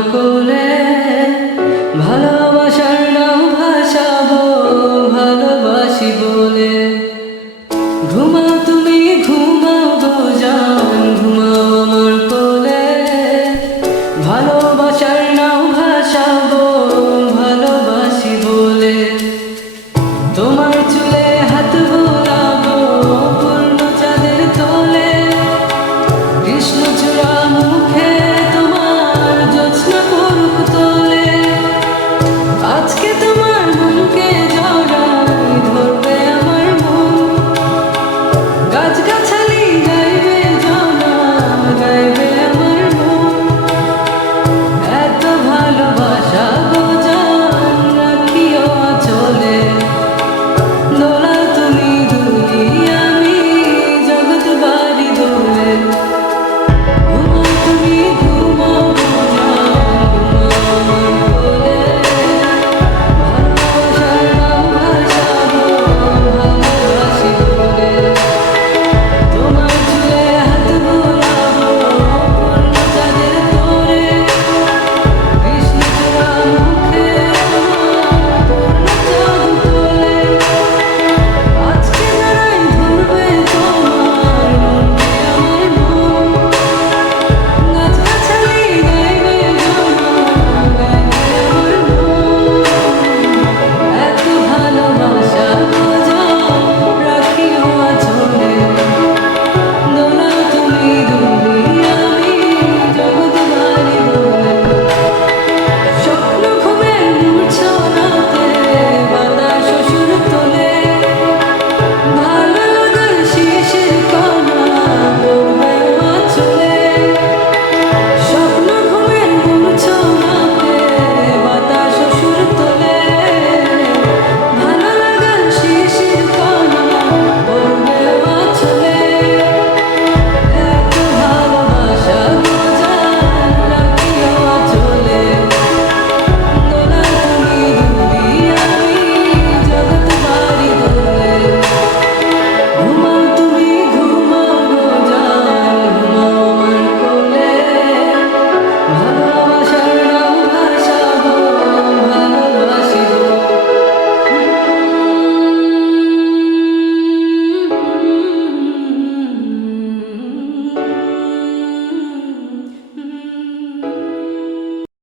go.